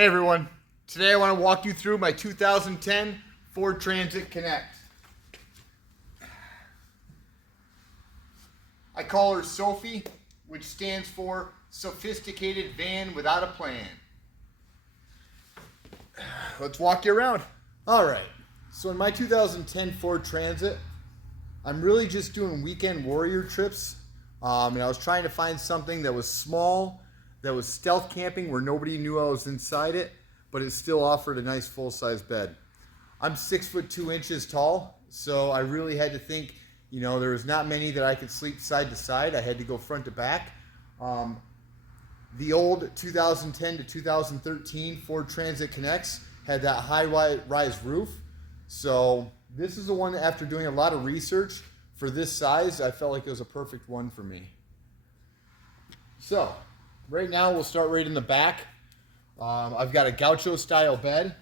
Hey everyone, today I want to walk you through my 2010 Ford Transit Connect. I call her Sophie, which stands for Sophisticated Van Without a Plan. Let's walk you around. Alright, so in my 2010 Ford Transit, I'm really just doing weekend warrior trips. And I was trying to find something that was small, that was stealth camping where nobody knew I was inside it, but it still offered a nice full-size bed. I'm 6'2" tall, so I really had to think, there was not many that I could sleep side to side. I had to go front to back. The old 2010 to 2013 Ford Transit Connects had that high-rise roof. So this is the one that, after doing a lot of research for this size, I felt like it was a perfect one for me. So right now we'll start right in the back. I've got a goucho style bed.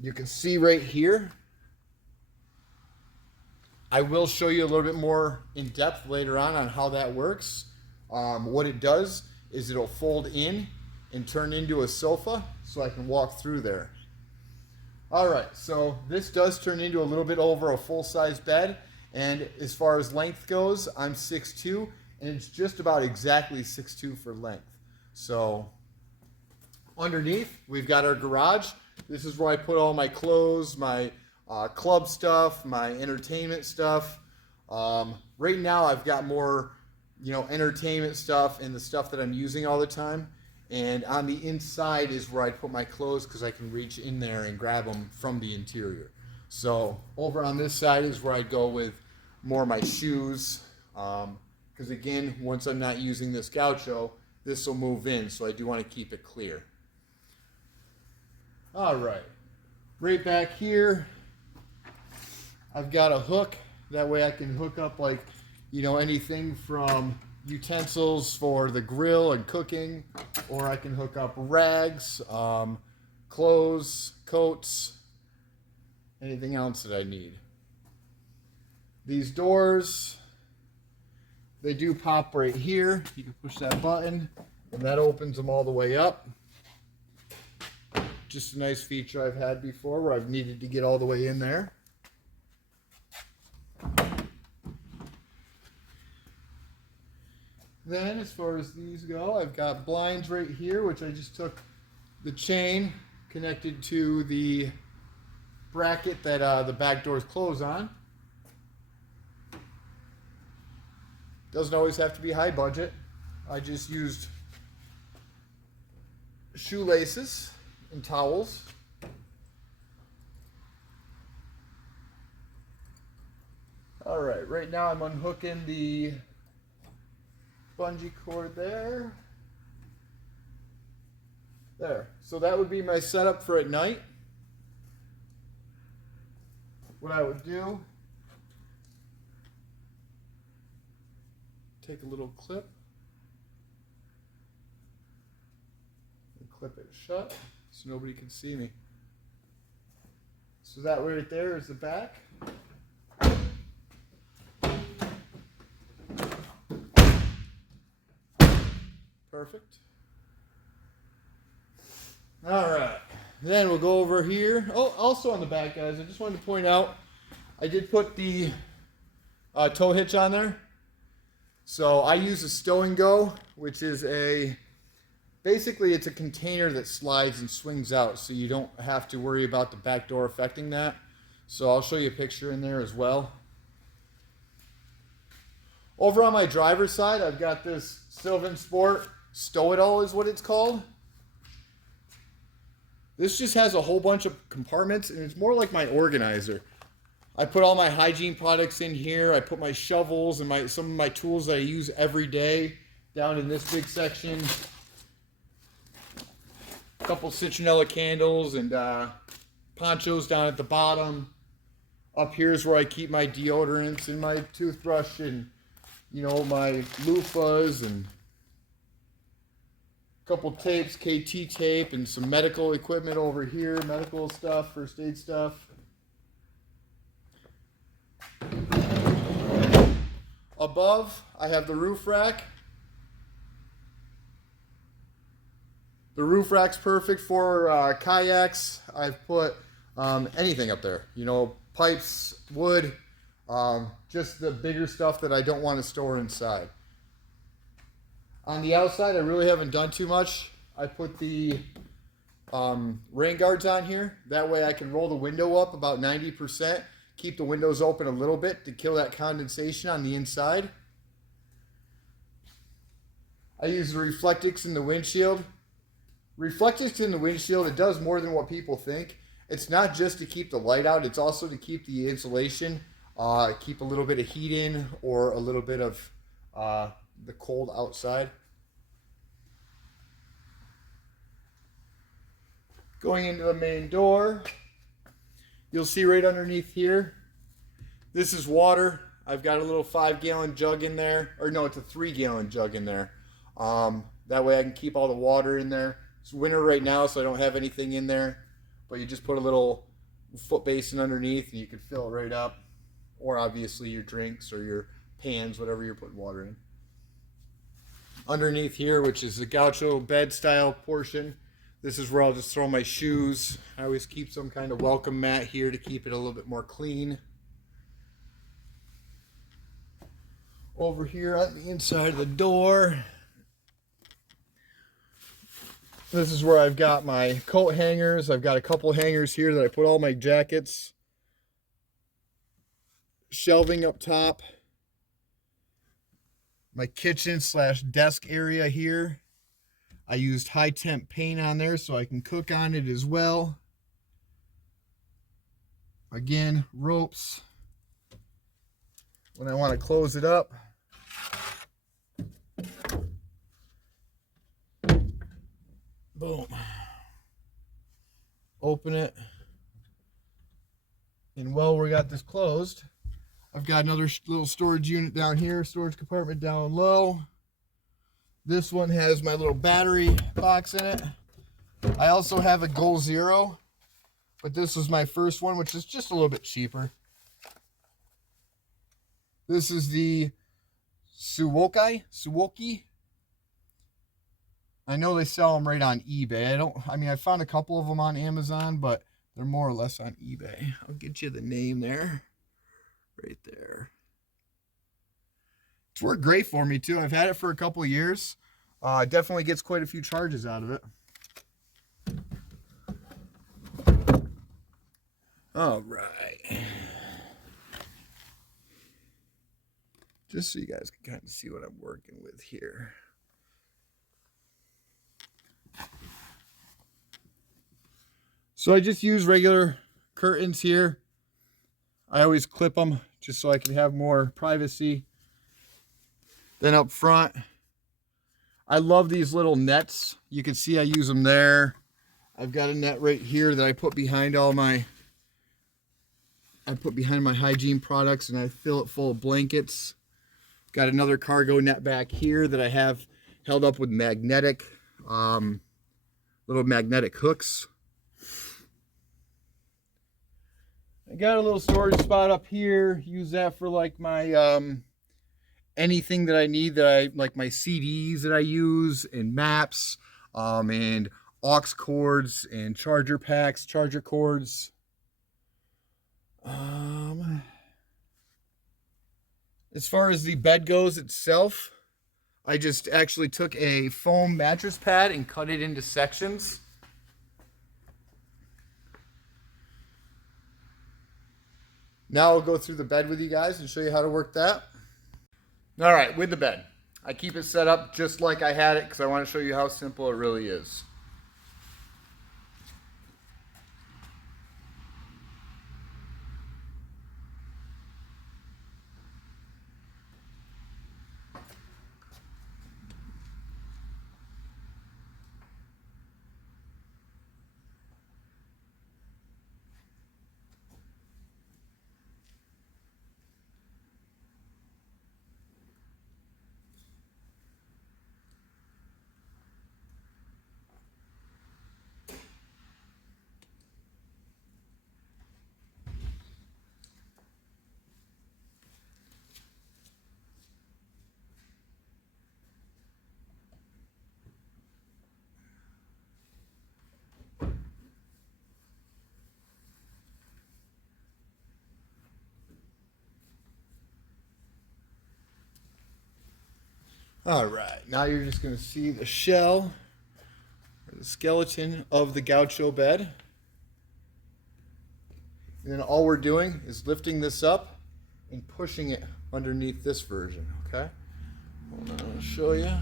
You can see right here. I will show you a little bit more in depth later on how that works. What it does is it'll fold in and turn into a sofa so I can walk through there. Alright, so this does turn into a little bit over a full-size bed, and as far as length goes, I'm 6'2", and it's just about exactly 6'2" for length. So underneath, we've got our garage. This is where I put all my clothes, my club stuff, my entertainment stuff. Right now I've got more, entertainment stuff and the stuff that I'm using all the time. And on the inside is where I put my clothes because I can reach in there and grab them from the interior. So over on this side is where I go with more of my shoes. Because again, once I'm not using this goucho, this will move in, so I do want to keep it clear. All right, right back here, I've got a hook. That way I can hook up anything from utensils for the grill and cooking, or I can hook up rags, clothes, coats, anything else that I need. These doors, they do pop right here. You can push that button and that opens them all the way up. Just a nice feature I've had before where I've needed to get all the way in there. Then as far as these go, I've got blinds right here, which I just took the chain connected to the bracket that the back doors close on. Doesn't always have to be high budget. I just used shoelaces and towels. All right now I'm unhooking the bungee cord there. There. So that would be my setup for at night. What I would do, take a little clip and clip it shut so nobody can see me. So that right there is the back. Perfect. All right, then we'll go over here. Oh, also on the back, guys, I just wanted to point out, I did put the tow hitch on there. So I use a stow and go, which is basically it's a container that slides and swings out, so you don't have to worry about the back door affecting that. So I'll show you a picture in there as well. Over on my driver's side, I've got this Sylvan Sport Stow-It-All is what it's called. This just has a whole bunch of compartments, and it's more like my organizer. I put all my hygiene products in here. I put my shovels and some of my tools that I use every day down in this big section. A couple citronella candles and ponchos down at the bottom. Up here is where I keep my deodorants and my toothbrush and my loofahs and a couple tapes, KT tape, and some medical equipment over here, medical stuff, first aid stuff. Above, I have the roof rack. The roof rack's perfect for kayaks. I've put anything up there. You know, pipes, wood, just the bigger stuff that I don't want to store inside. On the outside, I really haven't done too much. I put the rain guards on here. That way I can roll the window up about 90%, keep the windows open a little bit to kill that condensation on the inside. I use the Reflectix in the windshield. Reflectix in the windshield, it does more than what people think. It's not just to keep the light out, it's also to keep the insulation, keep a little bit of heat in or a little bit of the cold outside. Going into the main door, you'll see right underneath here, this is water. I've got a little 5-gallon jug in there, or no, it's a 3-gallon jug in there. That way I can keep all the water in there. It's winter right now, so I don't have anything in there, but you just put a little foot basin underneath and you can fill it right up, or obviously your drinks or your pans, whatever you're putting water in. Underneath here, which is the goucho bed style portion, this is where I'll just throw my shoes. I always keep some kind of welcome mat here to keep it a little bit more clean. Over here on the inside of the door, this is where I've got my coat hangers. I've got a couple hangers here that I put all my jackets. Shelving up top. My kitchen / desk area here. I used high temp paint on there so I can cook on it as well. Again, ropes. When I want to close it up, boom. Open it. And while we got this closed, I've got another little storage unit down here, storage compartment down low. This one has my little battery box in it. I also have a Goal Zero, but this was my first one, which is just a little bit cheaper. This is the Suwoki. I know they sell them right on eBay. I found a couple of them on Amazon, but they're more or less on eBay. I'll get you the name there. Right there. It's worked great for me too. I've had it for a couple of years. It definitely gets quite a few charges out of it. All right. Just so you guys can kind of see what I'm working with here. So I just use regular curtains here. I always clip them just so I can have more privacy. Then up front, I love these little nets. You can see I use them there. I've got a net right here that I put behind my hygiene products, and I fill it full of blankets. Got another cargo net back here that I have held up with magnetic, little magnetic hooks. I got a little storage spot up here. Use that for like my anything that I need, like my CDs that I use, and maps, and aux cords and charger packs, charger cords. As far as the bed goes itself, I just actually took a foam mattress pad and cut it into sections. Now I'll go through the bed with you guys and show you how to work that. All right, with the bed, I keep it set up just like I had it because I want to show you how simple it really is. All right, now you're just going to see the shell, or the skeleton of the goucho bed. And then all we're doing is lifting this up and pushing it underneath this version, okay? Hold on, I'll show you.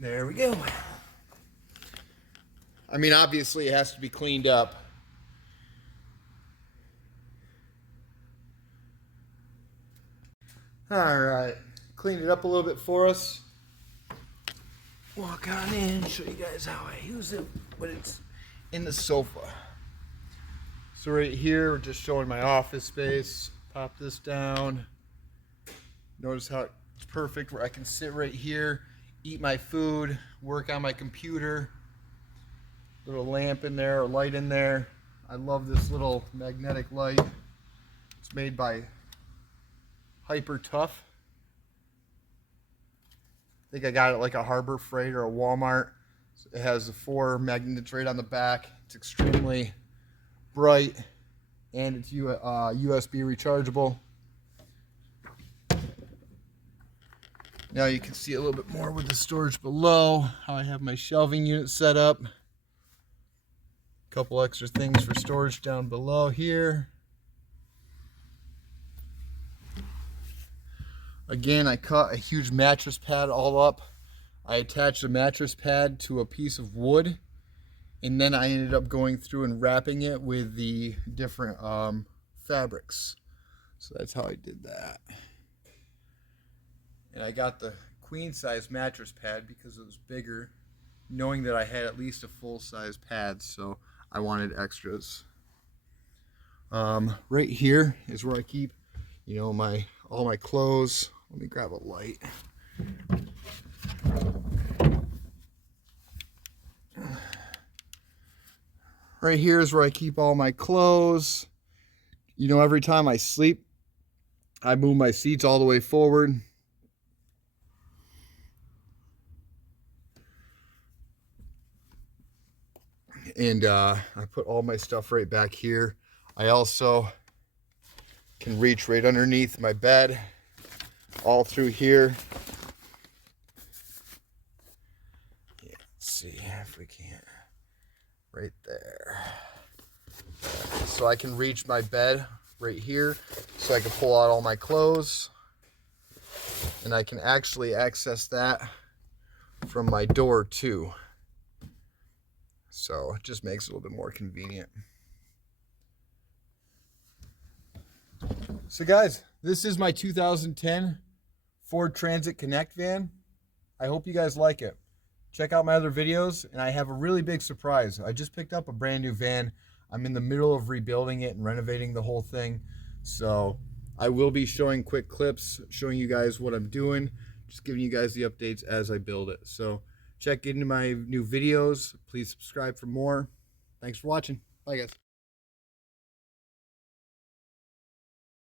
There we go. I mean, obviously it has to be cleaned up. All right, cleaned it up a little bit for us. Walk on in, show you guys how I use it when it's in the sofa. So right here, we're just showing my office space. Pop this down. Notice how it's perfect where I can sit right here, eat my food, work on my computer. Little lamp in there, or light in there. I love this little magnetic light. It's made by Hyper Tough. I think I got it like a Harbor Freight or a Walmart. It has the 4 magnets right on the back. It's extremely bright, and it's USB rechargeable. Now you can see a little bit more with the storage below, how I have my shelving unit set up. Couple extra things for storage down below here. Again, I cut a huge mattress pad all up. I attached the mattress pad to a piece of wood, and then I ended up going through and wrapping it with the different fabrics. So that's how I did that. And I got the queen size mattress pad because it was bigger, knowing that I had at least a full size pad, so I wanted extras. Right here is where I keep, all my clothes. Let me grab a light. Right here is where I keep all my clothes. Every time I sleep, I move my seats all the way forward. And I put all my stuff right back here. I also can reach right underneath my bed, all through here. Yeah, let's see if we can. Right there. So I can reach my bed right here, so I can pull out all my clothes. And I can actually access that from my door too. So it just makes it a little bit more convenient. So guys, this is my 2010 Ford Transit Connect van. I hope you guys like it. Check out my other videos, and I have a really big surprise. I just picked up a brand new van. I'm in the middle of rebuilding it and renovating the whole thing. So I will be showing quick clips, showing you guys what I'm doing, just giving you guys the updates as I build it. So check into my new videos. Please subscribe for more. Thanks for watching. Bye, guys.